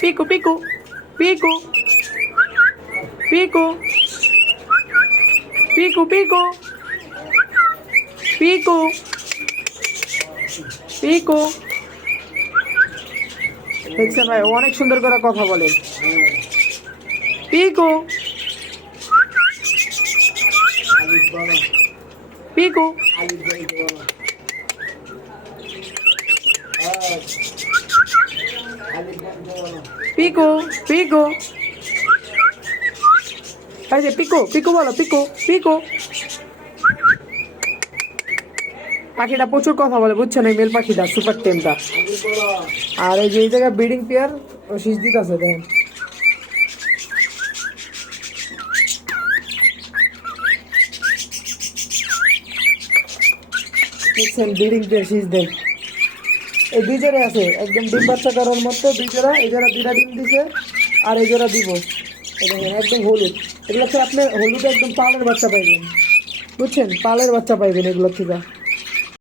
পিকু পিকু পিকু পিকু পিকু পিকু পিকু পিকু। দেখছেন ভাই অনেক সুন্দর করে কথা বলে। পিকু পিকু পিকু পিকু। এই যে পিকু পিকু বলো পিকু পিকু। পাখিটা প্রচুর কথা বলে বুঝছেন, এই মেল পাখিটা সুপার টেমটা। আর এই যে এই জায়গায় ব্রিডিং পেয়ার শীষ দিতে আছে দেখেন। দেখছেন ব্রিডিং পেয়ার শীষ দেন। এই দুই জোড়া আছে একদম ডিম বাচ্চা করার মতো দুই জোড়া। এই জোড়া দুইটা ডিম দিছে আর এই জোড়া দিব। এই দেখেন একদম হলুদ। এগুলো হচ্ছে আপনার হলুদে একদম পালের বাচ্চা পাইবেন বুঝছেন, পালের বাচ্চা পাইবেন এগুলোর থেকে।